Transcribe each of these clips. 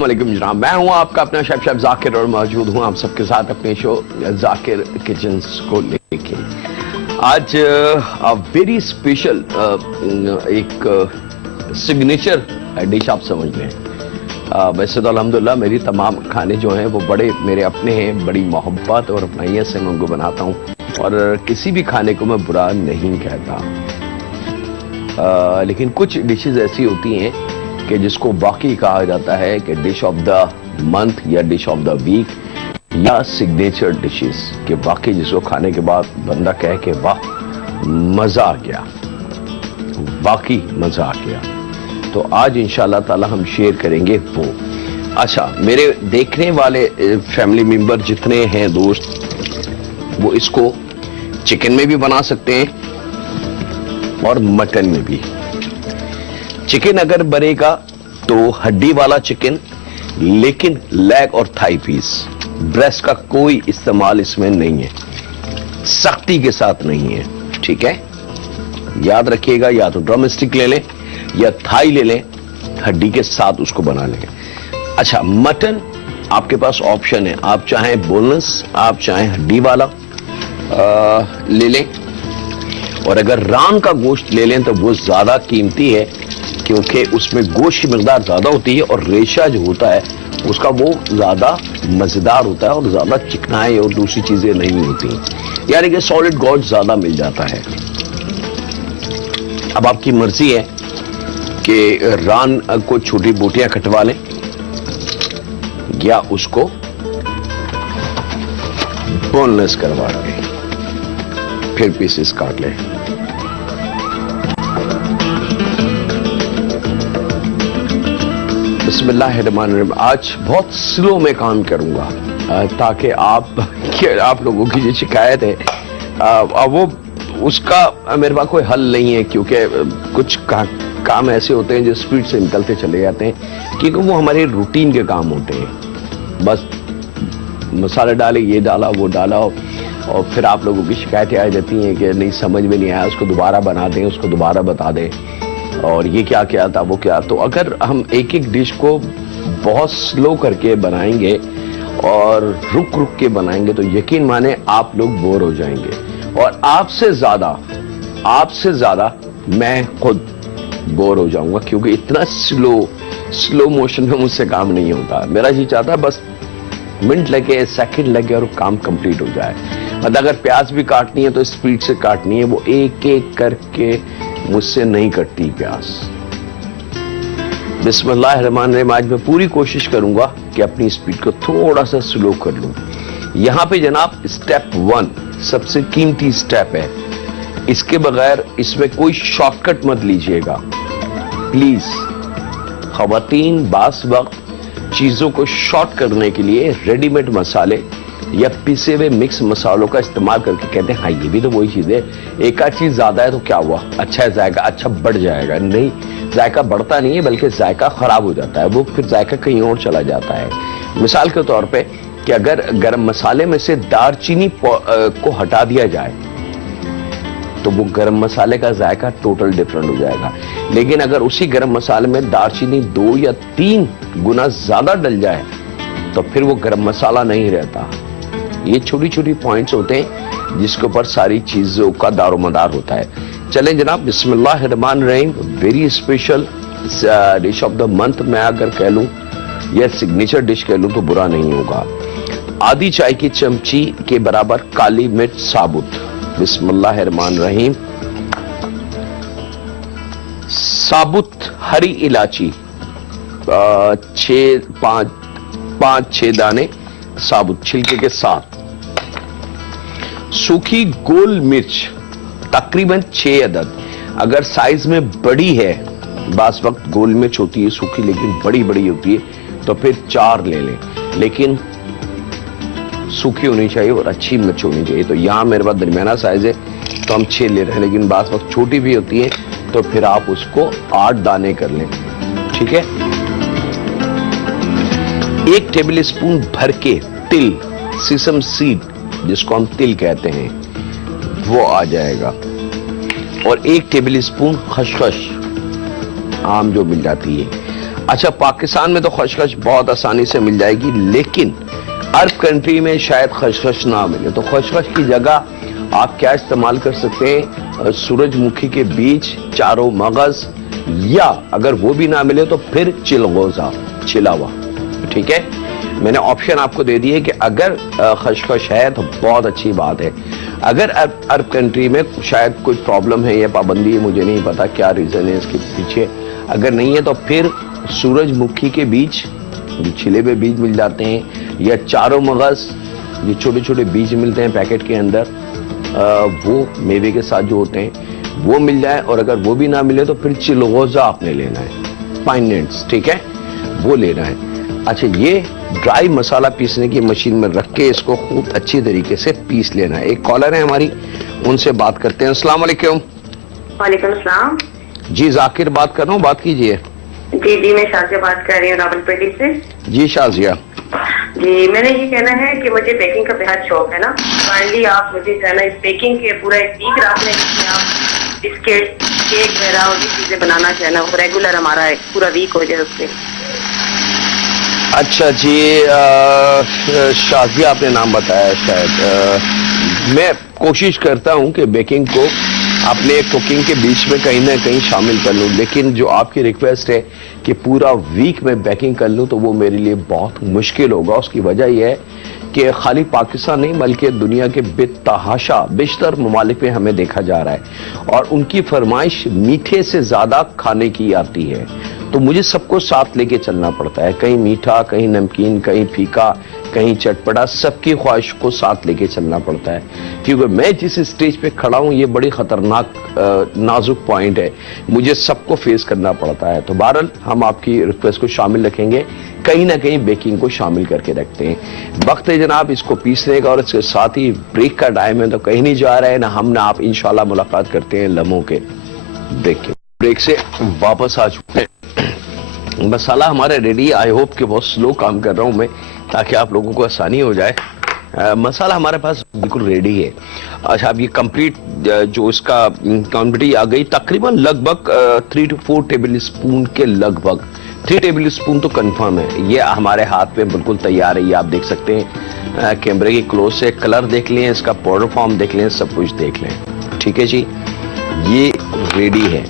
वालेकुम जनाब, मैं हूं आपका अपना शेफ जाकिर और मौजूद हूं आप सबके साथ अपने शो जाकिर किचन को लेके। आज वेरी स्पेशल एक सिग्नेचर डिश आप समझ लें। वैसे तो अल्हम्दुलिल्लाह मेरी तमाम खाने जो हैं वो बड़े मेरे अपने हैं, बड़ी मोहब्बत और अपनाइयत से मैं उनको बनाता हूं और किसी भी खाने को मैं बुरा नहीं कहता। लेकिन कुछ डिशेज ऐसी होती हैं कि जिसको वाकई कहा जाता है कि डिश ऑफ द मंथ या डिश ऑफ द वीक या सिग्नेचर डिशेस के वाकई जिसको खाने के बाद बंदा कहे कि वाह मजा आ गया, वाकई मजा आ गया। तो आज इंशाल्लाह ताला हम शेयर करेंगे वो। अच्छा, मेरे देखने वाले फैमिली मेंबर जितने हैं दोस्त, वो इसको चिकन में भी बना सकते हैं और मटन में भी। चिकन अगर बनेगा तो हड्डी वाला चिकन, लेकिन लेग और थाई पीस, ब्रेस्ट का कोई इस्तेमाल इसमें नहीं है, सख्ती के साथ नहीं है, ठीक है। याद रखिएगा, या तो ड्रम स्टिक ले लें या थाई ले लें, हड्डी के साथ उसको बना लेंगे। अच्छा, मटन आपके पास ऑप्शन है, आप चाहें बोनलेस, आप चाहें हड्डी वाला ले लें। और अगर रान का गोश्त ले लें तो वो ज्यादा कीमती है, क्योंकि उसमें गोश्त की मकदार ज्यादा होती है और रेशा जो होता है उसका वो ज्यादा मजेदार होता है और ज्यादा चिकनाई और दूसरी चीजें नहीं होती, यानी कि सॉलिड गोश्त ज्यादा मिल जाता है। अब आपकी मर्जी है कि रान को छोटी बोटियां कटवा लें या उसको बोनलेस करवा लें, फिर पीसेस काट लें। बिस्मिल्लाहिर्रहमानिर्रहीम। आज बहुत स्लो में काम करूंगा ताकि आप लोगों की जो शिकायत है वो उसका मेरे पास कोई हल नहीं है, क्योंकि कुछ काम ऐसे होते हैं जो स्पीड से निकलते चले जाते हैं, क्योंकि वो हमारे रूटीन के काम होते हैं। बस मसाले डाले, ये डाला, वो डाला, और फिर आप लोगों की शिकायतें आ जाती हैं कि नहीं समझ में नहीं आया, उसको दोबारा बना दें, उसको दोबारा बता दें, और ये क्या क्या था, वो क्या। तो अगर हम एक एक डिश को बहुत स्लो करके बनाएंगे और रुक रुक के बनाएंगे तो यकीन माने आप लोग बोर हो जाएंगे, और आपसे ज्यादा मैं खुद बोर हो जाऊंगा, क्योंकि इतना स्लो मोशन में मुझसे काम नहीं होता। मेरा जी चाहता है बस मिनट लगे, सेकंड लगे और काम कंप्लीट हो जाए। मतलब अगर प्याज भी काटनी है तो स्पीड से काटनी है, वो एक एक करके मुझसे नहीं कटती प्याज। बिस्मिल्लाहिर्रहमानिर्रहीम। आज मैं पूरी कोशिश करूंगा कि अपनी स्पीड को थोड़ा सा स्लो कर लूं। यहां पे जनाब स्टेप 1 सबसे कीमती स्टेप है, इसके बगैर इसमें कोई शॉर्टकट मत लीजिएगा प्लीज। खवातीन बास वक्त चीजों को शॉर्ट करने के लिए रेडीमेड मसाले या पिसे हुए मिक्स मसालों का इस्तेमाल करके कहते हैं हाँ ये भी तो वही चीज है, एक आध चीज ज्यादा है तो क्या हुआ, अच्छा है जायका अच्छा बढ़ जाएगा। नहीं, जायका बढ़ता नहीं है, बल्कि जायका खराब हो जाता है, वो फिर जायका कहीं और चला जाता है। मिसाल के तौर पे कि अगर गरम मसाले में से दालचीनी को हटा दिया जाए तो वो गरम मसाले का जायका टोटल डिफरेंट हो जाएगा, लेकिन अगर उसी गरम मसाले में दालचीनी 2 या 3 गुना ज्यादा डल जाए तो फिर वो गरम मसाला नहीं रहता। ये छोटी छोटी पॉइंट्स होते हैं जिसके ऊपर सारी चीजों का दारोमदार होता है। चलें जनाब, बिस्मिल्लाहिर्रहमानिर्रहीम। Very special dish of the month मैं अगर कह लूं या सिग्नेचर डिश कह लूं तो बुरा नहीं होगा। आधी चाय की चमची के बराबर काली मिर्च साबुत, बिस्मिल्लाहिर्रहमानिर्रहीम। साबुत हरी इलायची 5-6 दाने साबुत छिलके के साथ। सूखी गोल मिर्च तकरीबन 6 अदद। अगर साइज में बड़ी है, बास वक्त गोल मिर्च होती है सूखी लेकिन बड़ी बड़ी होती है, तो फिर 4 ले लें, लेकिन सूखी होनी चाहिए और अच्छी मिर्च होनी चाहिए। तो यहां मेरे पास दरमियाना साइज है तो हम 6 ले रहे हैं, लेकिन बास वक्त छोटी भी होती है तो फिर आप उसको 8 दाने कर लें, ठीक है। 1 टेबल स्पून भर के तिल, सीसम सीड जिसको हम तिल कहते हैं, वो आ जाएगा, और 1 टेबल स्पून खसखस आम जो मिल जाती है। अच्छा, पाकिस्तान में तो खशखश बहुत आसानी से मिल जाएगी, लेकिन अरब कंट्री में शायद खशखश ना मिले, तो खशखश की जगह आप क्या इस्तेमाल कर सकते हैं? सूरजमुखी के बीज, चारों मगज, या अगर वो भी ना मिले तो फिर चिलगोजा, छिला हुआ। ठीक है, मैंने ऑप्शन आपको दे दिए कि अगर खशखश है तो बहुत अच्छी बात है। अगर अरब कंट्री में शायद कोई प्रॉब्लम है या पाबंदी है, मुझे नहीं पता क्या रीजन है इसके पीछे, अगर नहीं है तो फिर सूरजमुखी के बीज, जो छिले हुए बीज मिल जाते हैं, या चारों मगज, जो छोटे छोटे बीज मिलते हैं पैकेट के अंदर, वो मेवे के साथ जो होते हैं वो मिल जाए, और अगर वो भी ना मिले तो फिर चिलगोजा आपने लेना है, पाइन नट्स, ठीक है, वो लेना है। अच्छा, ये ड्राई मसाला पीसने की मशीन में रख के इसको खूब अच्छी तरीके से पीस लेना है। एक कॉलर है हमारी, उनसे बात करते हैं। अस्सलाम वालेकुम। वालेकुम अस्सलाम। जी, जाकिर बात कर रहा हूँ, बात कीजिए। जी, मैं शाजिया बात कर रही हूँ रावलपिंडी से। जी शाजिया। जी, मैंने ये कहना है कि मुझे बेकिंग का बेहद शौक है ना, काइंडली आप मुझे जो है ना इस बेकिंग के पूरा एक वीक रखने जिसमें आप बिस्किट, केक वगैरह और भी चीजें बनाना जो है ना वो रेगुलर हमारा एक पूरा वीक हो जाए उससे। अच्छा जी, शाजिया आपने नाम बताया शायद। मैं कोशिश करता हूं कि बेकिंग को अपने कुकिंग के बीच में कहीं ना कहीं शामिल कर लूं, लेकिन जो आपकी रिक्वेस्ट है कि पूरा वीक में बेकिंग कर लूं तो वो मेरे लिए बहुत मुश्किल होगा। उसकी वजह यह है कि खाली पाकिस्तान नहीं बल्कि दुनिया के बेतहाशा बेशतर ममालिक में हमें देखा जा रहा है, और उनकी फरमाइश मीठे से ज्यादा खाने की आती है, तो मुझे सबको साथ लेके चलना पड़ता है, कहीं मीठा, कहीं नमकीन, कहीं फीका, कहीं चटपटा, सबकी ख्वाहिश को साथ लेके चलना पड़ता है। क्योंकि मैं जिस स्टेज पे खड़ा हूं ये बड़ी खतरनाक नाजुक पॉइंट है, मुझे सबको फेस करना पड़ता है। तो बहरहाल हम आपकी रिक्वेस्ट को शामिल रखेंगे, कहीं ना कहीं बेकिंग को शामिल करके रखते हैं। वक्त है जनाब इसको पीसने का, और इसके साथ ही ब्रेक का टाइम है, तो कहीं नहीं जा रहा है ना हम ना आप, इंशाल्लाह मुलाकात करते हैं लम्हों के ब्रेक के। ब्रेक से वापस आ चुके हैं, मसाला हमारा रेडी। आई होप कि बहुत स्लो काम कर रहा हूं मैं ताकि आप लोगों को आसानी हो जाए। मसाला हमारे पास बिल्कुल रेडी है। अच्छा, अब ये कंप्लीट जो इसका क्वांटिटी आ गई तकरीबन लगभग 3 to 4 टेबल स्पून के लगभग, 3 टेबल स्पून तो कंफर्म है। ये हमारे हाथ में बिल्कुल तैयार है, ये आप देख सकते हैं कैमरे की क्लोज से। कलर देख लें, इसका पाउडर फॉर्म देख लें, सब कुछ देख लें, ठीक है जी, ये रेडी है।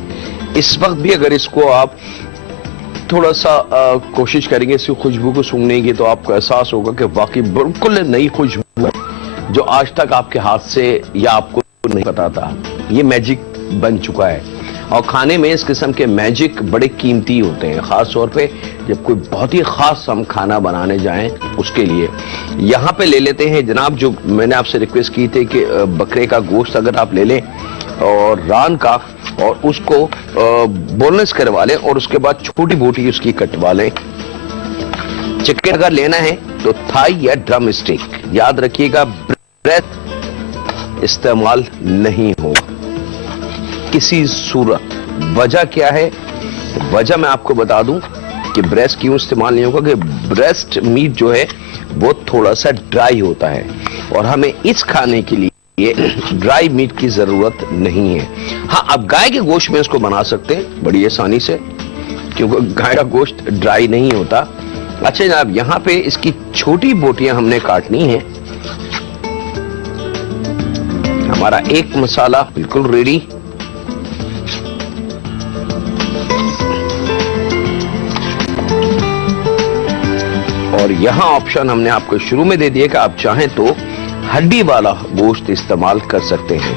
इस वक्त भी अगर इसको आप थोड़ा सा कोशिश करेंगे इसकी खुशबू को सूंघने की, तो आपको एहसास होगा कि वाकई बिल्कुल नई खुशबू है, जो आज तक आपके हाथ से या आपको नहीं पता था। ये मैजिक बन चुका है, और खाने में इस किस्म के मैजिक बड़े कीमती होते हैं, खास तौर पे जब कोई बहुत ही खास हम खाना बनाने जाएं उसके लिए। यहाँ पे ले लेते हैं जनाब, जो मैंने आपसे रिक्वेस्ट की थी कि बकरे का गोश्त अगर आप ले लें और रान का, और उसको बोनलेस करवा लें, और उसके बाद छोटी बोटी उसकी कटवा लें। चिकन अगर लेना है तो थाई या ड्रम स्टिक, याद रखिएगा ब्रेस्ट इस्तेमाल नहीं होगा किसी सूरत। वजह क्या है? वजह मैं आपको बता दूं कि ब्रेस्ट क्यों इस्तेमाल नहीं होगा, कि ब्रेस्ट मीट जो है वो थोड़ा सा ड्राई होता है, और हमें इस खाने के लिए ड्राई मीट की जरूरत नहीं है। हाँ, आप गाय के गोश्त में इसको बना सकते हैं बड़ी आसानी से, क्योंकि गाय का गोश्त ड्राई नहीं होता। अच्छा जनाब, यहाँ पे इसकी छोटी बोटियां हमने काटनी है। हमारा एक मसाला बिल्कुल रेडी। और यहां ऑप्शन हमने आपको शुरू में दे दिया कि आप चाहें तो हड्डी वाला गोश्त इस्तेमाल कर सकते हैं,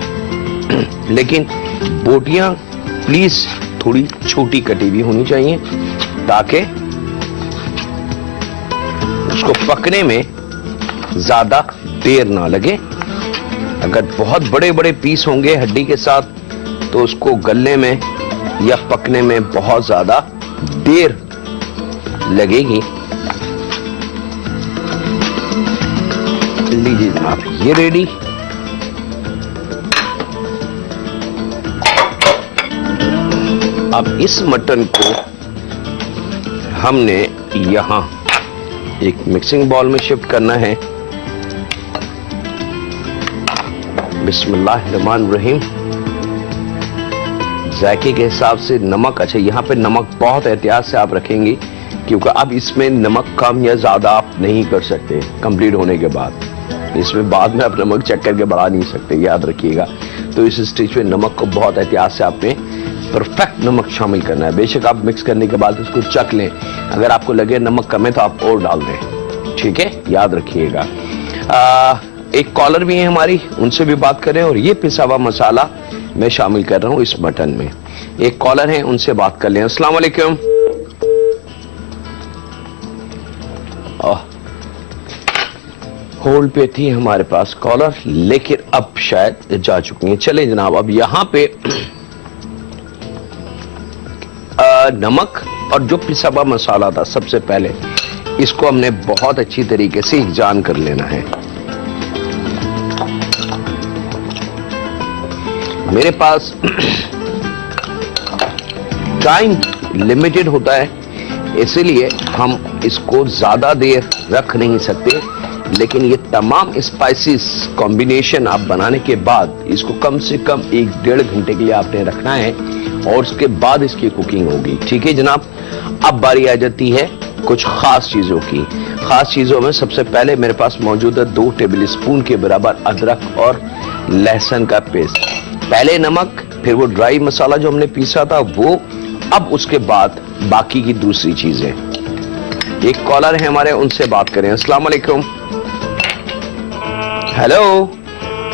लेकिन बोटियां प्लीज थोड़ी छोटी कटी हुई होनी चाहिए ताकि उसको पकने में ज्यादा देर ना लगे। अगर बहुत बड़े बड़े पीस होंगे हड्डी के साथ तो उसको गलने में या पकने में बहुत ज्यादा देर लगेगी। लीजिए जनाब, ये रेडी। अब इस मटन को हमने यहां एक मिक्सिंग बाउल में शिफ्ट करना है। बिस्मिल्लाहिर्रहमानिर्रहीम। जायके के हिसाब से नमक, अच्छा यहां पे नमक बहुत एहतियात से आप रखेंगे क्योंकि अब इसमें नमक कम या ज्यादा आप नहीं कर सकते कंप्लीट होने के बाद। इसमें बाद में आप नमक चेक करके बढ़ा नहीं सकते, याद रखिएगा। तो इस स्टेज पे नमक को बहुत एहतियात से आपने परफेक्ट नमक शामिल करना है। बेशक आप मिक्स करने के बाद उसको चख लें, अगर आपको लगे नमक कम है तो आप और डाल दें, ठीक है, याद रखिएगा। एक कॉलर भी है हमारी, उनसे भी बात करें। और ये पिसा हुआ मसाला मैं शामिल कर रहा हूं इस मटन में। एक कॉलर है, उनसे बात कर लें। अस्सलाम वालेकुम। होल्ड पे थी हमारे पास कॉलर, लेकिन अब शायद जा चुकी हैं। चले जनाब, अब यहां पे नमक और जो पिसा हुआ मसाला था, सबसे पहले इसको हमने बहुत अच्छी तरीके से जान कर लेना है। मेरे पास टाइम लिमिटेड होता है, इसलिए हम इसको ज्यादा देर रख नहीं सकते, लेकिन ये तमाम स्पाइसेस कॉम्बिनेशन आप बनाने के बाद इसको कम से कम 1-1.5 घंटे के लिए आपने रखना है और उसके बाद इसकी कुकिंग होगी, ठीक है जनाब। अब बारी आ जाती है कुछ खास चीजों की। खास चीजों में सबसे पहले मेरे पास मौजूद है 2 टेबल स्पून के बराबर अदरक और लहसुन का पेस्ट। पहले नमक, फिर वो ड्राई मसाला जो हमने पीसा था वो, अब उसके बाद बाकी की दूसरी चीजें। एक कॉलर है हमारे, उनसे बात करें। अस्सलाम वालेकुम। हेलो।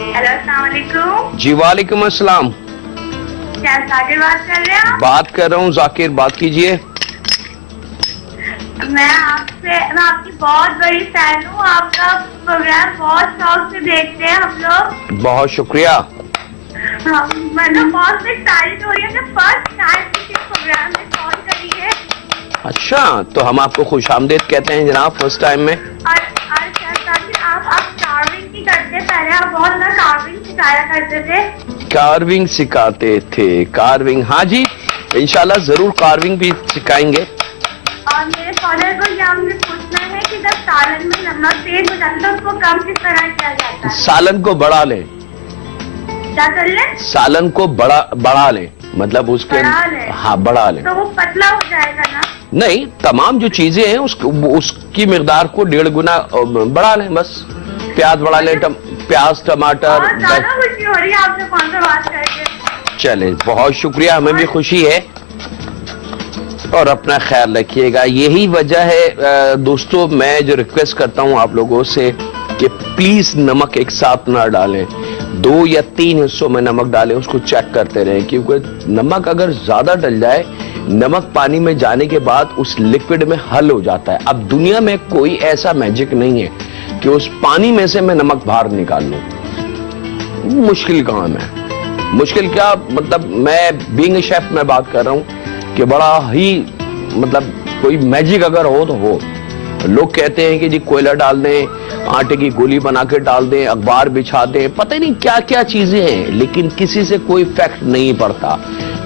हेलो, अस्सलाम वालेकुम। जी वालेकुम अस्सलाम। क्या जाकिर बात कर रहे हैं? बात कर रहा हूँ जाकिर, बात कीजिए। मैं आपकी बहुत बड़ी फैन हूँ। आपका प्रोग्राम बहुत शौक से देखते हैं हम लोग। बहुत शुक्रिया। मतलब बहुत एक्साइटेड हो रही है, फर्स्ट टाइम किसी प्रोग्राम में कॉल करी है। अच्छा, तो हम आपको खुशामदीद कहते हैं जनाब फर्स्ट टाइम में। और आप कार्विंग की करते, पहले आप बहुत ज्यादा कार्विंग सिखाया करते थे। कार्विंग सिखाते थे, कार्विंग, हाँ जी, इंशाल्लाह जरूर कार्विंग भी सिखाएंगे। और मेरे कॉलर को ये हमने पूछना है कि जब सालन में नमक तेज हो जाता है तो उसको कम किस तरह किया जाता है? सालन को बढ़ा लें। क्या कर लें? सालन को बढ़ा लें, मतलब उसके, हाँ बढ़ा लें। तो वो पतला हो जाएगा ना? नहीं, तमाम जो चीजें हैं उसकी मिकदार को 1.5 गुना बढ़ा लें बस। प्याज बढ़ा लें, प्याज, टमाटर। ज्यादा खुशी हो रही है आपसे फोन पे बात करके। चले, बहुत शुक्रिया, हमें भी खुशी है। और अपना ख्याल रखिएगा। यही वजह है दोस्तों, मैं जो रिक्वेस्ट करता हूं आप लोगों से कि प्लीज नमक एक साथ ना डालें, 2 या 3 हिस्सों में नमक डालें, उसको चेक करते रहें, क्योंकि नमक अगर ज्यादा डल जाए, नमक पानी में जाने के बाद उस लिक्विड में हल हो जाता है। अब दुनिया में कोई ऐसा मैजिक नहीं है कि उस पानी में से मैं नमक बाहर निकाल लूं। मुश्किल काम है। मुश्किल क्या, मतलब मैं बीइंग ए शेफ में बात कर रहा हूं कि बड़ा ही, मतलब कोई मैजिक अगर हो तो हो। लोग कहते हैं कि जी कोयला डाल दें, आटे की गोली बना के डाल दें, अखबार बिछा दें, पता नहीं क्या क्या चीजें हैं, लेकिन किसी से कोई इफेक्ट नहीं पड़ता,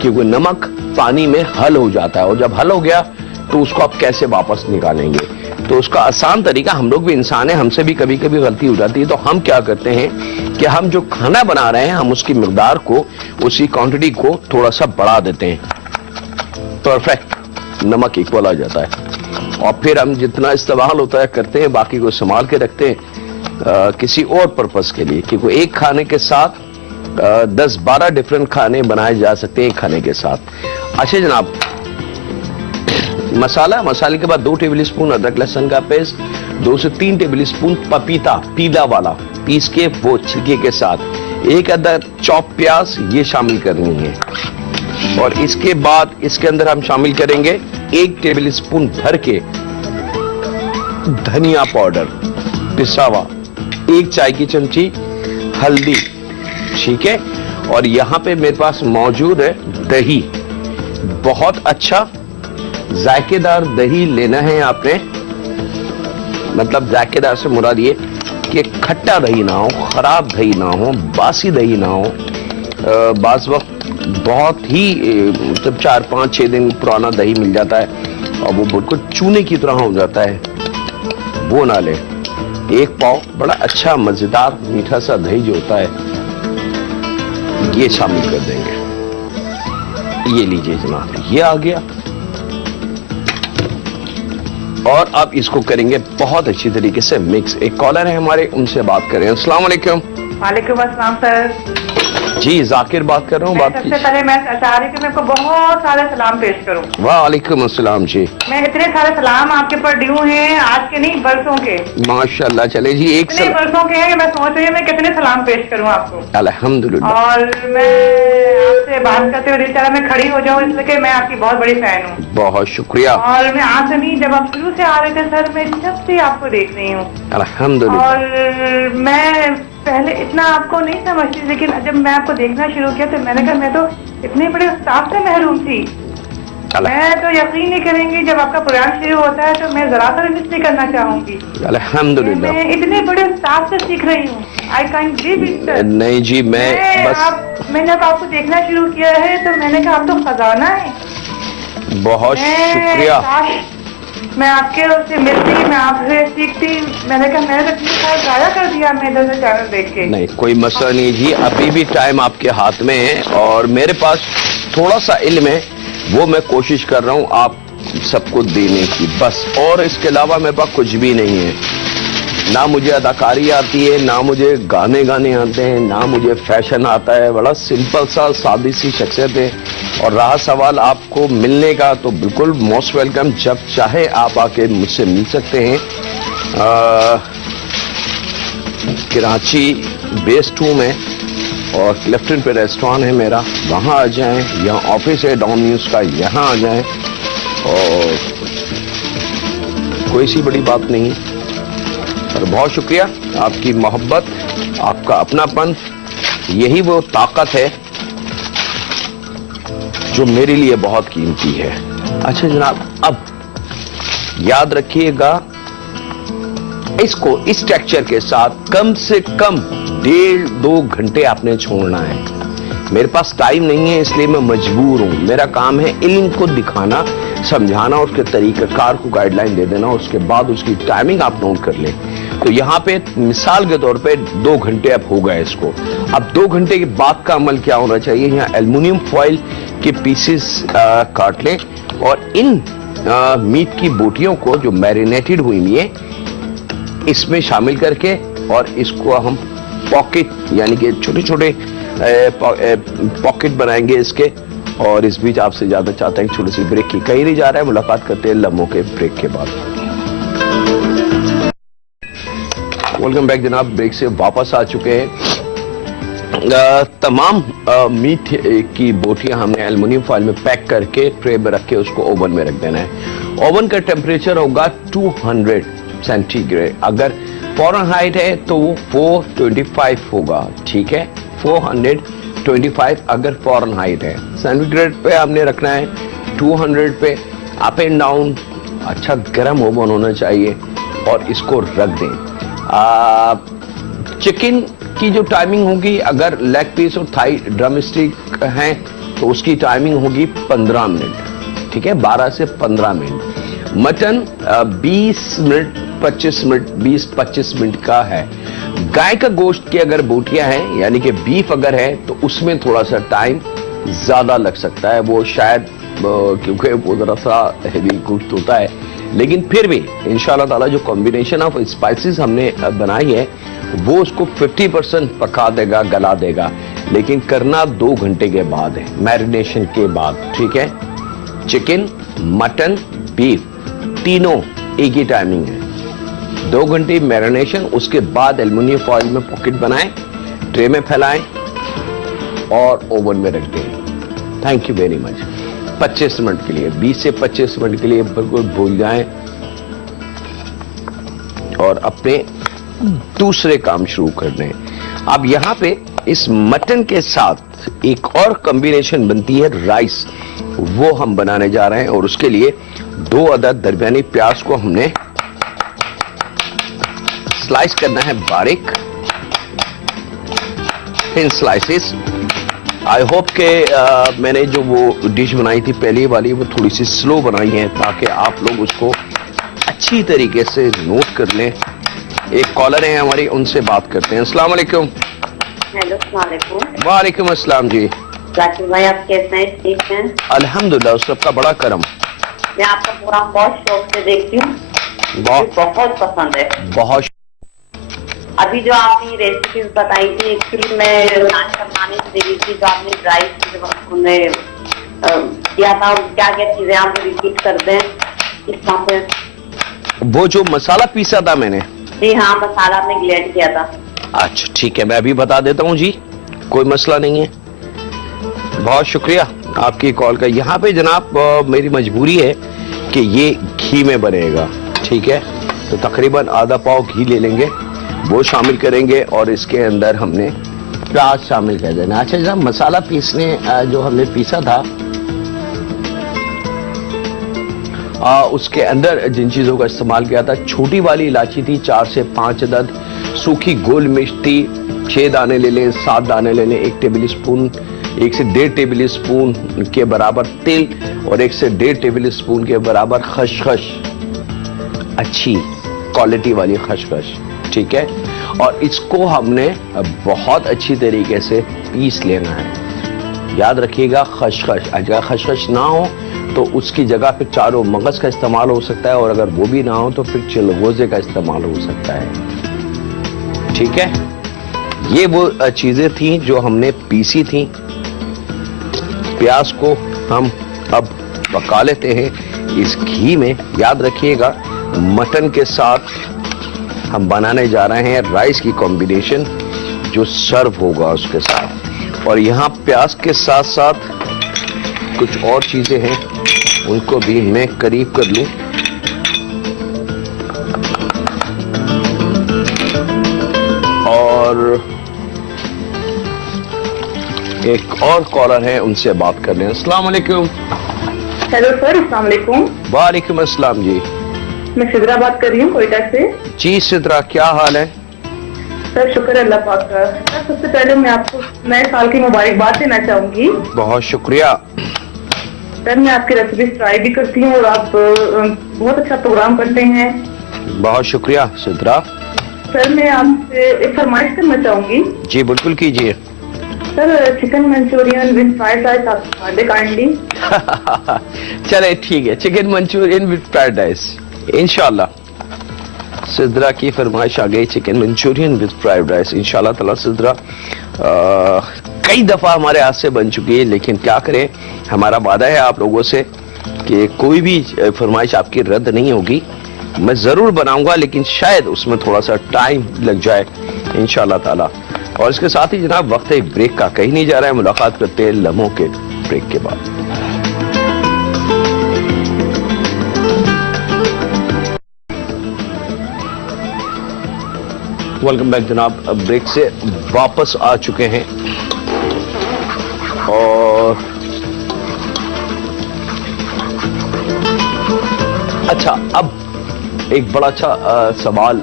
क्योंकि नमक पानी में हल हो जाता है। और जब हल हो गया तो उसको आप कैसे वापस निकालेंगे? तो उसका आसान तरीका, हम लोग भी इंसान हैं, हमसे भी कभी कभी गलती हो जाती है, तो हम क्या करते हैं कि हम जो खाना बना रहे हैं, हम उसकी मिकदार को, उसी क्वांटिटी को थोड़ा सा बढ़ा देते हैं, परफेक्ट नमक इक्वल आ जाता है। और फिर हम जितना इस्तेमाल होता है करते हैं, बाकी को संभाल के रखते हैं किसी और पर्पस के लिए, क्योंकि एक खाने के साथ 10-12 डिफरेंट खाने बनाए जा सकते हैं एक खाने के साथ। अच्छा जनाब, मसाले के बाद 2 टेबल स्पून अदरक लहसुन का पेस्ट, 2 से 3 टेबल स्पून पपीता पीला वाला पीस के वो छिलके के साथ, 1 अदद चॉप प्याज ये शामिल करनी है। और इसके बाद इसके अंदर हम शामिल करेंगे 1 टेबल स्पून भर के धनिया पाउडर पिसा हुआ, 1 चाय की चमची हल्दी, ठीक है। और यहां पे मेरे पास मौजूद है दही, बहुत अच्छा जायकेदार दही लेना है आपने। मतलब जायकेदार से मुराद ये कि खट्टा दही ना हो, खराब दही ना हो, बासी दही ना हो। बास वक्त बहुत ही जब 4-5-6 दिन पुराना दही मिल जाता है और वो बिल्कुल चूने की तरह हो जाता है, वो ना ले। 1 पाव बड़ा अच्छा मजेदार मीठा सा दही जो होता है ये शामिल कर देंगे। ये लीजिए जनाब, ये आ गया। और अब इसको करेंगे बहुत अच्छी तरीके से मिक्स। एक कॉलर है हमारे, उनसे बात करें। अस्सलाम वालेकुम। वालेकुम अस्सलाम सर। जी जाकिर बात कर रहा हूँ। बात सबसे पहले मैं चाह रही थी मैं आपको बहुत सारे सलाम पेश करूं। वालेकुम अस्सलाम जी। मैं इतने सारे सलाम आपके पर ड्यू हैं, आज के नहीं बरसों के। माशाल्लाह। चले जी, एक इतने बरसों के हैं, मैं सोच रही हूँ मैं कितने सलाम पेश करूँ आपको। अल्हम्दुलिल्लाह। और मैं आपसे बात करते हुए दिल चाह मैं खड़ी हो जाऊँ, इसलिए कि मैं आपकी बहुत बड़ी फैन हूँ। बहुत शुक्रिया। और मैं आज से नहीं, जब आप शुरू से आ रहे थे सर, मैं जब से आपको देख रही हूँ। अल्हम्दुलिल्लाह। और मैं पहले इतना आपको नहीं समझती, लेकिन जब मैं आपको देखना शुरू किया तो मैंने कहा मैं तो इतने बड़े उस्ताद से महरूम थी। मैं तो यकीन नहीं करेंगी, जब आपका प्रोग्राम शुरू होता है तो मैं जरा सा मिस नहीं करना चाहूंगी। अल्हम्दुलिल्लाह। मैं इतने बड़े उस्ताद से सीख रही हूँ। I can believe it sir. नहीं जी, मैं बस मैंने जब आपको देखना शुरू किया है तो मैंने कहा आप तो खजाना है। बहुत शुक्रिया। मैं आपके उससे मिलती, मैं आपसे सीखती। मैंने कहा मैंने तो गाया कर दिया मैं इधर से चैनल देख के। नहीं कोई मसला नहीं जी, अभी भी टाइम आपके हाथ में है और मेरे पास थोड़ा सा इल्म है, वो मैं कोशिश कर रहा हूँ आप सबको देने की, बस। और इसके अलावा मेरे पास कुछ भी नहीं है। ना मुझे अदाकारी आती है, ना मुझे गाने आते हैं, ना मुझे फैशन आता है। बड़ा सिंपल सा सादी सी शख्सियत है। और रहा सवाल आपको मिलने का, तो बिल्कुल मोस्ट वेलकम, जब चाहे आप आके मुझसे मिल सकते हैं। कराची बेस 2 में और क्लिफ्टन पे रेस्टोरेंट है मेरा, वहाँ आ जाएं। यहाँ ऑफिस है डॉन न्यूज़ का, यहाँ आ जाएं। और कोई सी बड़ी बात नहीं। और बहुत शुक्रिया, आपकी मोहब्बत, आपका अपनापन, यही वो ताकत है जो मेरे लिए बहुत कीमती है। अच्छा जनाब, अब याद रखिएगा, इसको इस टेक्सचर के साथ कम से कम 1.5-2 घंटे आपने छोड़ना है। मेरे पास टाइम नहीं है, इसलिए मैं मजबूर हूं। मेरा काम है इल्म को दिखाना, समझाना, उसके तरीक़ाकार को गाइडलाइन दे देना, उसके बाद उसकी टाइमिंग आप नोट कर लें। तो यहाँ पे मिसाल के तौर पे 2 घंटे अब हो गए इसको। अब 2 घंटे के बाद का अमल क्या होना चाहिए? यहाँ एल्युमिनियम फॉइल के पीसेस काट लें और इन मीट की बोटियों को जो मैरिनेटेड हुई हुई है इसमें शामिल करके, और इसको हम पॉकेट यानी कि छोटे छोटे पॉकेट बनाएंगे इसके। और इस बीच आपसे ज्यादा चाहते हैं छोटी सी ब्रेक की, कहीं नहीं जा रहा है, मुलाकात करते हैं लम्हों के ब्रेक के बाद। वेलकम बैक जनाब, ब्रेक से वापस आ चुके हैं। तमाम मीट की बोटियां हमने एल्युमिनियम फॉइल में पैक करके ट्रे में रख के उसको ओवन में रख देना है। ओवन का टेम्परेचर होगा 200 सेंटीग्रेड। अगर फ़ारेनहाइट है तो वो 425 होगा, ठीक है, 425 अगर फ़ारेनहाइट है। सेंटीग्रेड पे हमने रखना है 200 पे, अप एंड डाउन। अच्छा गर्म ओवन होना चाहिए और इसको रख दें। चिकन की जो टाइमिंग होगी, अगर लेग पीस और थाई ड्रम स्टिक हैं तो उसकी टाइमिंग होगी 15 मिनट, ठीक है, 12 से 15 minute. Mutton 20 minute 25 minute 20-25 minute का है। गाय का गोश्त की अगर बोटियां हैं यानी कि बीफ अगर है तो उसमें थोड़ा सा टाइम ज्यादा लग सकता है, वो शायद क्योंकि वो जरा सा हेवी गोश्त होता है। लेकिन फिर भी इंशाल्लाह ताला जो कॉम्बिनेशन ऑफ स्पाइसेस हमने बनाई है वो उसको 50% पका देगा, गला देगा। लेकिन करना 2 घंटे के बाद है, मैरिनेशन के बाद, ठीक है। चिकन, मटन, बीफ तीनों एक ही टाइमिंग है। 2 घंटे मैरिनेशन, उसके बाद एल्युमिनियम फॉइल में पॉकेट बनाएं, ट्रे में फैलाएं और ओवन में रख दें। Thank you very much. 25 minute के लिए, 20 से 25 मिनट के लिए बिल्कुल भूल जाएं और अपने दूसरे काम शुरू कर दें। अब यहां पे इस मटन के साथ एक और कॉम्बिनेशन बनती है राइस, वो हम बनाने जा रहे हैं। और उसके लिए 2 अदद दरमियानी प्याज को हमने स्लाइस करना है बारीक, थिन स्लाइसेस। आई होप के मैंने जो वो डिश बनाई थी पहली वाली वो थोड़ी सी स्लो बनाई है ताकि आप लोग उसको अच्छी तरीके से नोट कर लें। एक कॉलर है हमारी, उनसे बात करते हैं। अस्सलाम वालेकुम। हेलो, अस्सलाम वालेकुम। वालेकुम अस्सलाम जी। जाकिर भाई आप कैसे हैं? ठीक हैं? अल्हम्दुलिल्लाह, सबका बड़ा करम। मैं आपका प्रोग्राम बहुत शौक से देखती हूँ। बहुत पसंद है। बहुत। अभी जो आपने रेसिपीज बताई थी, एक्चुअली मैं नाश्ता बनाने से दे रही थी, जो आपने ड्राई चीजें किया था, क्या क्या चीजें आप रिपीट कर दें इस पे। वो जो मसाला पीसा था मैंने, जी हाँ, मसाला आपने ग्लेंड किया था। अच्छा ठीक है, मैं अभी बता देता हूँ जी, कोई मसला नहीं है। बहुत शुक्रिया आपकी कॉल का। यहाँ पे जनाब मेरी मजबूरी है कि ये घी में बनेगा, ठीक है, तो तकरीबन आधा पाव घी ले लेंगे, वो शामिल करेंगे और इसके अंदर हमने प्याज शामिल कर देना। अच्छा जनाब, मसाला पीसने जो हमने पीसा था उसके अंदर जिन चीजों का इस्तेमाल किया था, छोटी वाली इलायची थी 4 से 5 अदद, सूखी गोल मिर्च थी 6 दाने ले लें, 7 दाने ले लें, 1 टेबल स्पून 1 से 1.5 टेबल स्पून के बराबर तिल और 1 से 1.5 टेबल स्पून के बराबर खसखस, अच्छी क्वालिटी वाली खसखस, ठीक है। और इसको हमने बहुत अच्छी तरीके से पीस लेना है। याद रखिएगा खसखस, अगर खसखस ना हो तो उसकी जगह पे चारों मगज का इस्तेमाल हो सकता है, और अगर वो भी ना हो तो फिर चिलगोजे का इस्तेमाल हो सकता है, ठीक है। ये वो चीजें थी जो हमने पीसी थी। प्याज को हम अब पका लेते हैं इस घी में। याद रखिएगा मटन के साथ हम बनाने जा रहे हैं राइस की कॉम्बिनेशन जो सर्व होगा उसके साथ। और यहाँ प्याज के साथ साथ कुछ और चीजें हैं, उनको भी मैं करीब कर लूं। और एक और कॉलर है, उनसे बात कर लें। अस्सलाम वालेकुम। हेलो सर, अस्सलाम वालेकुम। वालेकुम अस्सलाम जी। मैं सिद्रा बात कर रही हूँ कोयटा से। जी सिद्रा, क्या हाल है? सर शुक्र है अल्लाह पाक का। सर सबसे पहले मैं आपको नए साल की मुबारकबाद देना चाहूंगी। बहुत शुक्रिया। सर मैं आपकी रेसिपी ट्राई भी करती हूँ और आप बहुत अच्छा प्रोग्राम करते हैं। बहुत शुक्रिया सिद्रा। सर मैं आपसे एक फरमाइश करना चाहूंगी। जी बिल्कुल कीजिए। Sir chicken Manchurian with fried rice आप खा दे काइंडली। चले ठीक है, chicken Manchurian with fried rice इंशाल्लाह। सिद्रा की फरमाइश आ गई, chicken Manchurian with fried rice इंशाल्लाह ताला। सिद्रा कई दफा हमारे हाथ से बन चुकी है, लेकिन क्या करें, हमारा वादा है आप लोगों से कि कोई भी फरमाइश आपकी रद्द नहीं होगी। मैं जरूर बनाऊंगा, लेकिन शायद उसमें थोड़ा सा टाइम लग जाए इंशाल्लाह ताला। और इसके साथ ही जनाब वक्त एक ब्रेक का, कहीं नहीं जा रहा है। मुलाकात करते हैं लम्हों के ब्रेक के बाद। वेलकम बैक जनाब, ब्रेक से वापस आ चुके हैं। और अच्छा, अब एक बड़ा अच्छा सवाल,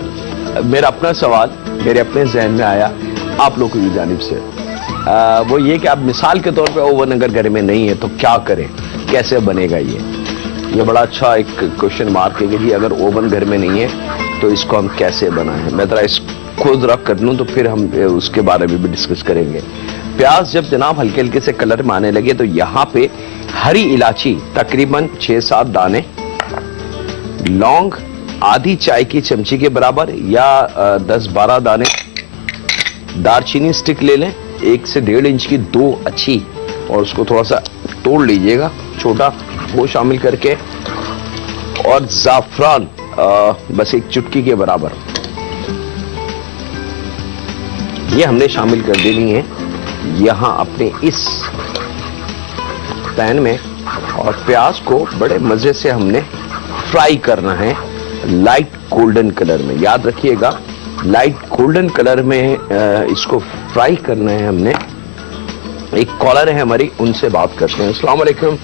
मेरा अपना सवाल मेरे अपने जहन में आया आप लोगों की जानिब से। वो ये कि आप मिसाल के तौर पे ओवन अगर घर में नहीं है तो क्या करें, कैसे बनेगा ये बड़ा अच्छा एक क्वेश्चन मार्क है कि जी अगर ओवन घर में नहीं है तो इसको हम कैसे बनाएं। मैं जरा इसको जरा कर लूं तो फिर हम उसके बारे में भी डिस्कस करेंगे। प्याज जब जनाब हल्के हल्के से कलर में आने लगे तो यहाँ पे हरी इलायची तकरीबन 6-7 दाने, लौंग आधी चाय की चमची के बराबर या 10-12 दाने, दालचीनी स्टिक ले लें 1 से 1.5 इंच की 2 अच्छी, और उसको थोड़ा सा तोड़ लीजिएगा छोटा, वो शामिल करके, और जाफरान बस 1 चुटकी के बराबर ये हमने शामिल कर देनी है यहाँ अपने इस पैन में। और प्याज को बड़े मजे से हमने फ्राई करना है लाइट गोल्डन कलर में। याद रखिएगा लाइट गोल्डन कलर में इसको फ्राई करना है हमने। एक कॉलर है हमारी, उनसे बात करते हैं। अस्सलाम वालेकुम।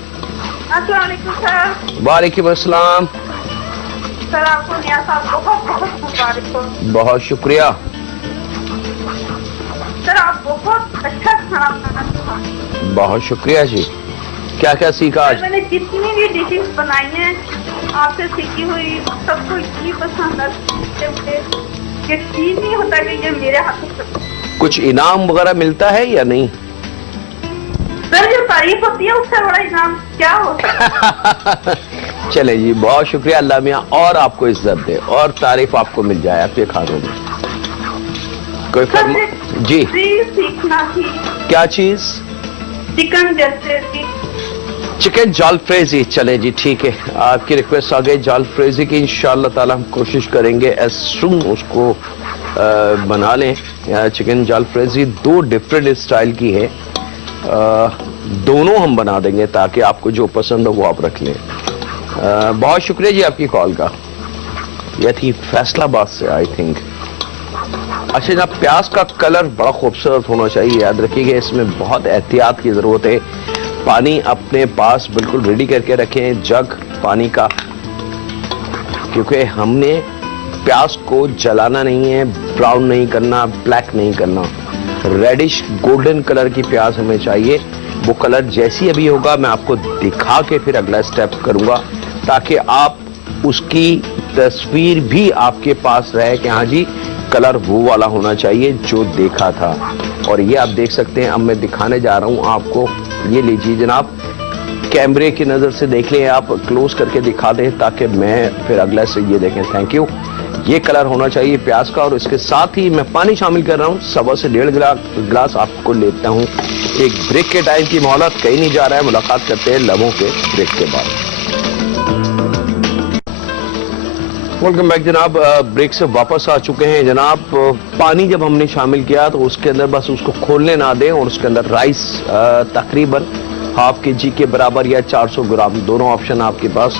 अस्सलाम वालेकुम सर। वालेकुम अस्सलाम। सर आपको निया साहब बहुत मुबारक हो। बहुत शुक्रिया सर, आप बहुत अच्छा खाना बनाना सीखा। बहुत शुक्रिया जी। क्या क्या सीखा आज? मैंने जितनी भी डिशेस बनाई हैं आपसे सीखी हुई, सबको इतनी पसंद आती है, यकीन नहीं होता कि ये मेरे हाथों से। कुछ इनाम वगैरह मिलता है या नहीं? सर जो तारीफ होती है उससे बड़ा इनाम क्या हो सकता है? चले जी, बहुत शुक्रिया, अल्लाह मियाँ और आपको इज्जत दे और तारीफ आपको मिल जाए आपके खानों में। कोई फरमा जी, सीखना थी क्या चीज? चिकन जैसे चिकन जालफ्रेजी। चले जी, ठीक है, आपकी रिक्वेस्ट आ गई जालफ्रेजी की, इंशाअल्लाह ताला हम कोशिश करेंगे एज सून उसको बना लें। चिकन जालफ्रेजी 2 डिफरेंट स्टाइल की है, दोनों हम बना देंगे ताकि आपको जो पसंद हो वो आप रख लें। बहुत शुक्रिया जी आपकी कॉल का। यह थी फैसलाबाद से आई थिंक। अच्छा जनाब, प्याज का कलर बड़ा खूबसूरत होना चाहिए, याद रखिएगा इसमें बहुत एहतियात की जरूरत है। पानी अपने पास बिल्कुल रेडी करके रखें, जग पानी का, क्योंकि हमने प्याज को जलाना नहीं है, ब्राउन नहीं करना, ब्लैक नहीं करना, रेडिश गोल्डन कलर की प्याज हमें चाहिए। वो कलर जैसी अभी होगा मैं आपको दिखा के फिर अगला स्टेप करूंगा, ताकि आप उसकी तस्वीर भी आपके पास रहे कि हाँ जी कलर वो वाला होना चाहिए जो देखा था। और ये आप देख सकते हैं, अब मैं दिखाने जा रहा हूं आपको। ये लीजिए जनाब, कैमरे की नजर से देख लें, आप क्लोज करके दिखा दें ताकि मैं फिर अगला से ये देखें। Thank you. ये कलर होना चाहिए प्याज का, और इसके साथ ही मैं पानी शामिल कर रहा हूँ, 1.25 से 1.5 गिलास आपको लेता हूँ। एक ब्रेक के टाइम की मोहलत, कहीं नहीं जा रहा है, मुलाकात करते हैं लम्हों के ब्रेक के बाद। वेलकम बैक जनाब, ब्रेक से वापस आ चुके हैं जनाब। पानी जब हमने शामिल किया तो उसके अंदर बस उसको खोलने ना दें, और उसके अंदर राइस तकरीबन ½ kg के बराबर या 400 ग्राम, दोनों ऑप्शन आपके पास,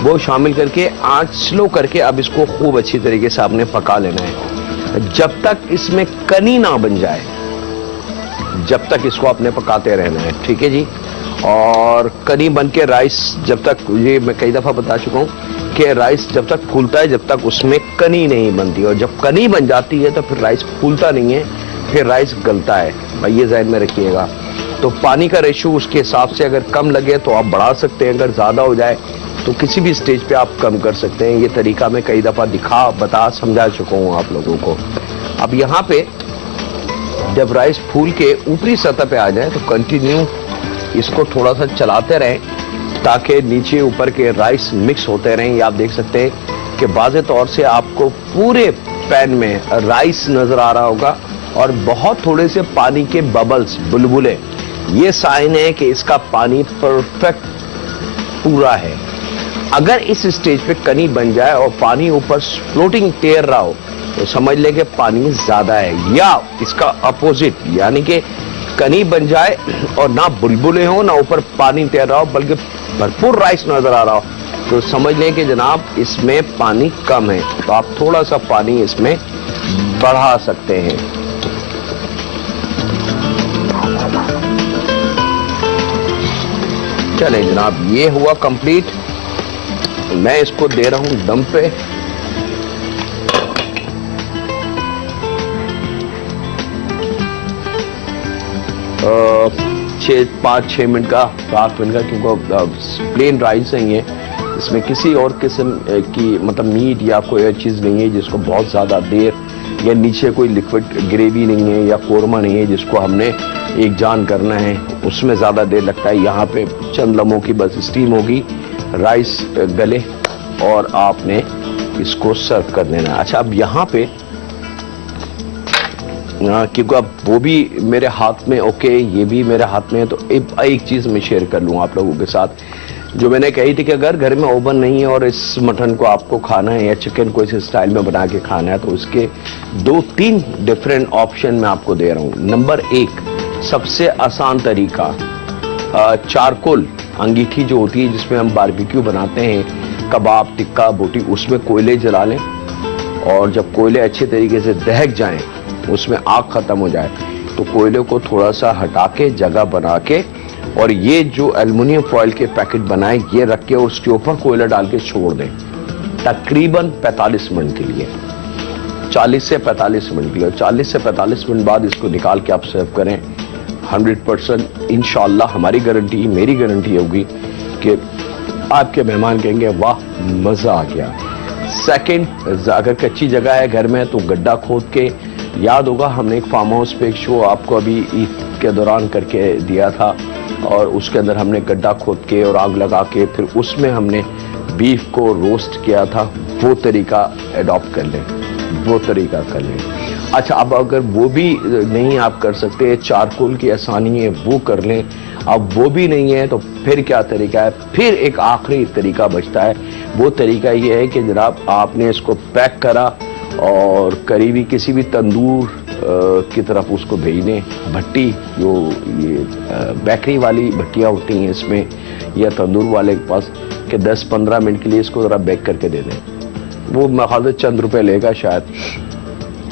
वो शामिल करके आंच स्लो करके अब इसको खूब अच्छी तरीके से आपने पका लेना है जब तक इसमें कनी ना बन जाए, जब तक इसको आपने पकाते रहना है, ठीक है जी। और कनी बन के राइस जब तक, ये मैं कई दफा बता चुका हूँ कि राइस जब तक फूलता है जब तक उसमें कनी नहीं बनती, और जब कनी बन जाती है तो फिर राइस फूलता नहीं है, फिर राइस गलता है भाई, ये ध्यान में रखिएगा। तो पानी का रेशियो उसके हिसाब से अगर कम लगे तो आप बढ़ा सकते हैं, अगर ज्यादा हो जाए तो किसी भी स्टेज पे आप कम कर सकते हैं। ये तरीका मैं कई दफा बता समझा चुका हूँ आप लोगों को। अब यहाँ पे जब राइस फूल के ऊपरी सतह पे आ जाए तो कंटिन्यू इसको थोड़ा सा चलाते रहें ताकि नीचे ऊपर के राइस मिक्स होते रहें। ये आप देख सकते हैं कि वाज़े तौर से आपको पूरे पैन में राइस नजर आ रहा होगा, और बहुत थोड़े से पानी के बबल्स, बुलबुले, ये साइन है कि इसका पानी परफेक्ट पूरा है। अगर इस स्टेज पे कनी बन जाए और पानी ऊपर फ्लोटिंग तैर रहा हो तो समझ लें कि पानी ज्यादा है, या इसका अपोजिट, यानी कि कनी बन जाए और ना बुलबुले हो ना ऊपर पानी तैर रहा हो बल्कि भरपूर राइस नजर आ रहा हो, तो समझ लें कि जनाब इसमें पानी कम है, तो आप थोड़ा सा पानी इसमें बढ़ा सकते हैं। चले जनाब, ये हुआ कंप्लीट। मैं इसको दे रहा हूं दम पे। 5-6 मिनट का, 7 मिनट का, क्योंकि प्लेन राइस है ये, इसमें किसी और किस्म की मतलब मीट या कोई चीज़ नहीं है जिसको बहुत ज़्यादा देर, या नीचे कोई लिक्विड ग्रेवी नहीं है या कोरमा नहीं है जिसको हमने एक जान करना है, उसमें ज़्यादा देर लगता है। यहाँ पे चंद लम्हों की बस स्टीम होगी, राइस गले और आपने इसको सर्व कर देना। अच्छा, अब यहाँ पे क्योंकि अब वो भी मेरे हाथ में, ओके, ये भी मेरे हाथ में है, तो एक चीज़ मैं शेयर कर लूँ आप लोगों के साथ, जो मैंने कही थी कि अगर घर में ओवन नहीं है और इस मटन को आपको खाना है या चिकन को इस स्टाइल में बना के खाना है, तो उसके 2-3 डिफरेंट ऑप्शन मैं आपको दे रहा हूँ। नंबर 1, सबसे आसान तरीका, चारकोल अंगीठी जो होती है जिसमें हम बारबेक्यू बनाते हैं, कबाब, टिक्का, बोटी, उसमें कोयले जला लें, और जब कोयले अच्छे तरीके से दहक जाएं, उसमें आग खत्म हो जाए, तो कोयले को थोड़ा सा हटा के जगह बना के, और ये जो एल्युमिनियम फॉइल के पैकेट बनाए ये रख के और उसके ऊपर कोयला डाल के छोड़ दें तकरीबन 45 मिनट के लिए, 40 से 45 मिनट के लिए। 40 से 45 मिनट बाद इसको निकाल के आप सर्व करें। 100% इंशाअल्लाह हमारी गारंटी, मेरी गारंटी होगी कि आपके मेहमान कहेंगे वाह मजा आ गया। सेकंड, अगर कच्ची जगह है घर में तो गड्ढा खोद के, याद होगा हमने एक फार्म हाउस पे एक शो आपको अभी ईद के दौरान करके दिया था, और उसके अंदर हमने गड्ढा खोद के और आग लगा के फिर उसमें हमने बीफ को रोस्ट किया था वो तरीका एडॉप्ट कर लें, वो तरीका कर लें। अच्छा, अब अगर वो भी नहीं आप कर सकते, चारकोल की आसानी है वो कर लें। अब वो भी नहीं है तो फिर क्या तरीका है? फिर एक आखिरी तरीका बचता है। वो तरीका ये है कि जनाब आपने इसको पैक करा और करीबी किसी भी तंदूर की तरफ उसको भेजने। भट्टी जो ये बेकरी वाली भट्टियाँ होती हैं इसमें, या तंदूर वाले के पास, कि 10-15 मिनट के लिए इसको ज़रा बेक करके दे दें। वो मेरे चंद रुपए लेगा शायद,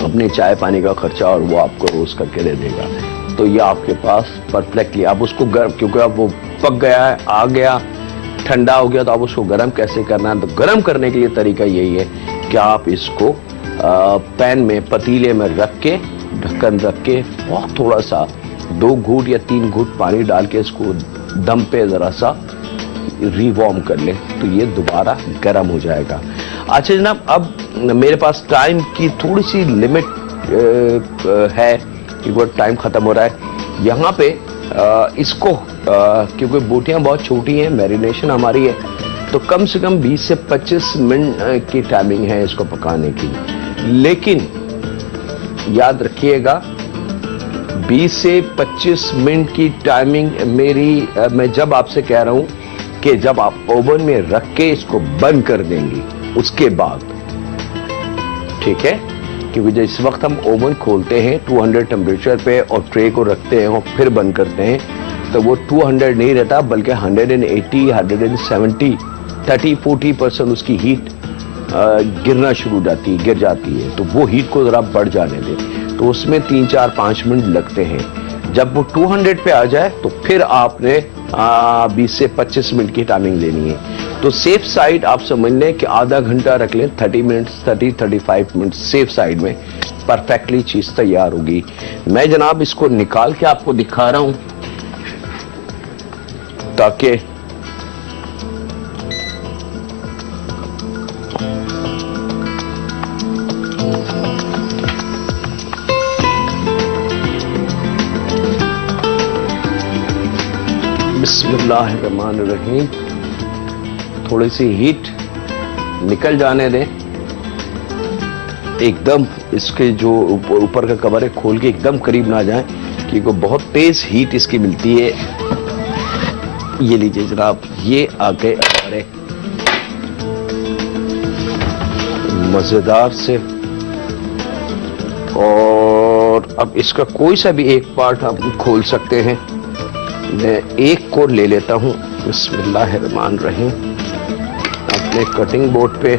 अपने चाय पानी का खर्चा, और वो आपको रोस्ट करके दे देगा। तो ये आपके पास परफेक्टली, आप उसको गर्म, क्योंकि अब वो पक गया है, आ गया, ठंडा हो गया, तो आप उसको गर्म कैसे करना है? तो गर्म करने के लिए तरीका यही है कि आप इसको पैन में, पतीले में रख के, ढक्कन रख के, बहुत थोड़ा सा 2 घूंट या 3 घूंट पानी डाल के इसको दम पे जरा सा रिवॉर्म कर ले, तो ये दोबारा गर्म हो जाएगा। अच्छा जनाब, अब मेरे पास टाइम की थोड़ी सी लिमिट है, क्योंकि टाइम खत्म हो रहा है यहाँ पे। इसको क्योंकि बोटियां बहुत छोटी हैं, मैरिनेशन हमारी है, तो कम से कम 20 से 25 मिनट की टाइमिंग है इसको पकाने की। लेकिन याद रखिएगा 20 से 25 मिनट की टाइमिंग मेरी, मैं जब आपसे कह रहा हूं कि जब आप ओवन में रख के इसको बंद कर देंगे उसके बाद, ठीक है? क्योंकि जिस वक्त हम ओवन खोलते हैं 200 टेम्परेचर पे और ट्रे को रखते हैं और फिर बंद करते हैं, तो वो 200 नहीं रहता, बल्कि 180, 170, 30-40% उसकी हीट गिर जाती है। तो वो हीट को जरा बढ़ जाने दें, तो उसमें 3-4-5 मिनट लगते हैं। जब वो 200 पे आ जाए तो फिर आपने 20 से 25 मिनट की टाइमिंग लेनी है। तो सेफ साइड आप समझ लें कि आधा घंटा रख लें, 30-35 मिनट सेफ साइड में परफेक्टली चीज तैयार होगी। मैं जनाब इसको निकाल के आपको दिखा रहा हूं ताकि बिस्मिल्लाहिर्रहमानिर्रहीम, थोड़ी सी हीट निकल जाने दें। एकदम इसके जो ऊपर का कवर है खोल के एकदम करीब ना जाएं, क्योंकि बहुत तेज हीट इसकी मिलती है। ये लीजिए जनाब, ये आ गए हमारे मजेदार से। और अब इसका कोई सा भी एक पार्ट हम खोल सकते हैं। मैं एक को ले लेता हूं, बिस्मिल्लाहिर्रहमानिर्रहीम, अपने कटिंग बोर्ड पे।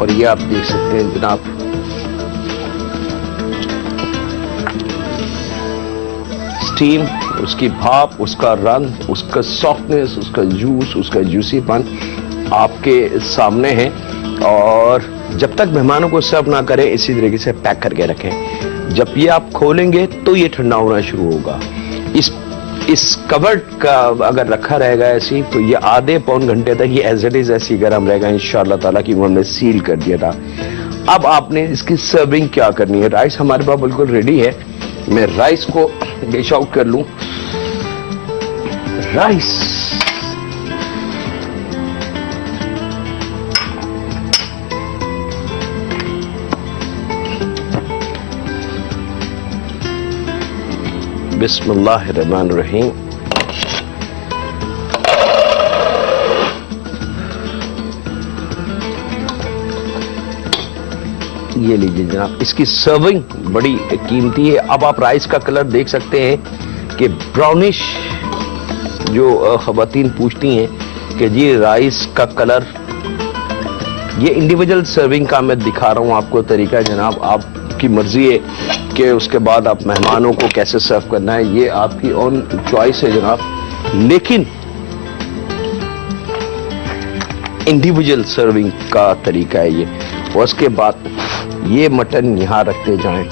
और ये आप देख सकते हैं जनाब, स्टीम, उसकी भाप, उसका रंग, उसका सॉफ्टनेस, उसका जूस, उसका जूसीपन आपके सामने है। और जब तक मेहमानों को सर्व ना करें इसी तरीके से पैक करके रखें। जब ये आप खोलेंगे तो ये ठंडा होना शुरू होगा। इस कवर्ड का अगर रखा रहेगा ऐसी, तो ये आधे पौन घंटे तक ये एज इट इज ऐसी गर्म रहेगा इंशाअल्लाह ताला, की हमने सील कर दिया था। अब आपने इसकी सर्विंग क्या करनी है। राइस हमारे पास बिल्कुल रेडी है। मैं राइस को डिश आउट कर लूं। राइस बिस्मिल्लाहिर्रहमानिर्रहीम। ये लीजिए जनाब, इसकी सर्विंग बड़ी कीमती है। अब आप राइस का कलर देख सकते हैं कि ब्राउनिश, जो खवातीन पूछती हैं कि जी राइस का कलर, ये इंडिविजुअल सर्विंग का मैं दिखा रहा हूं आपको तरीका जनाब। आपकी मर्जी है कि उसके बाद आप मेहमानों को कैसे सर्व करना है, ये आपकी ऑन चॉइस है जनाब। लेकिन इंडिविजुअल सर्विंग का तरीका है ये। और उसके बाद ये मटन यहाँ रखते जाएं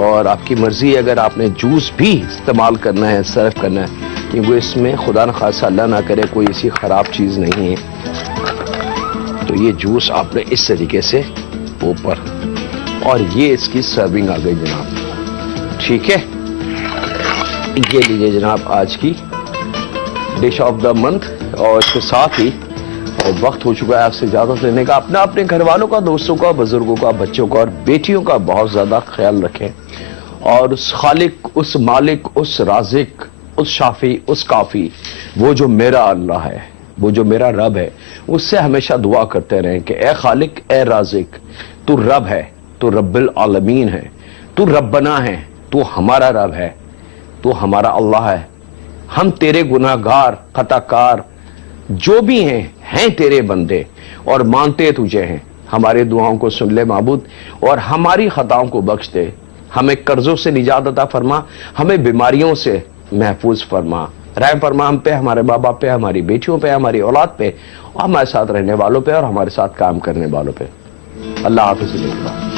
और आपकी मर्जी, अगर आपने जूस भी इस्तेमाल करना है, सर्व करना है, क्योंकि इसमें खुदा न खासा अल्लाह ना करे कोई ऐसी खराब चीज नहीं है, तो ये जूस आपने इस तरीके से ऊपर और ये इसकी सर्विंग आ गई जनाब। ठीक है, ये लीजिए जनाब आज की डिश ऑफ द मंथ। और इसके साथ ही वक्त हो चुका है आपसे इजाजत लेने का। अपना, अपने घर वालों का, दोस्तों का, बुजुर्गों का, बच्चों का और बेटियों का बहुत ज्यादा ख्याल रखें और उस खालिक, उस मालिक, उस राजिक, उस शाफी, उस काफी, वो जो मेरा अल्लाह है, वो जो मेरा रब है, उससे हमेशा दुआ करते रहें कि ए खालिक, ए राजिक, तू रब है, तू रब्बिल आलमीन है, तू रब्बना है, तू हमारा रब है, तू हमारा अल्लाह है। हम तेरे गुनाहगार, खताकार जो भी हैं तेरे बंदे और मानते तुझे हैं। हमारी दुआओं को सुन ले माबूद और हमारी खताओं को बख्श दे। हमें कर्जों से निजात अता फरमा, हमें बीमारियों से महफूज फरमा। रहम फरमा हम पे, हमारे माँ बाप पे, हमारी बेटियों पे, हमारी औलाद पे, और हमारे साथ रहने वालों पे और हमारे साथ काम करने वालों पे। अल्लाह हाफिज़।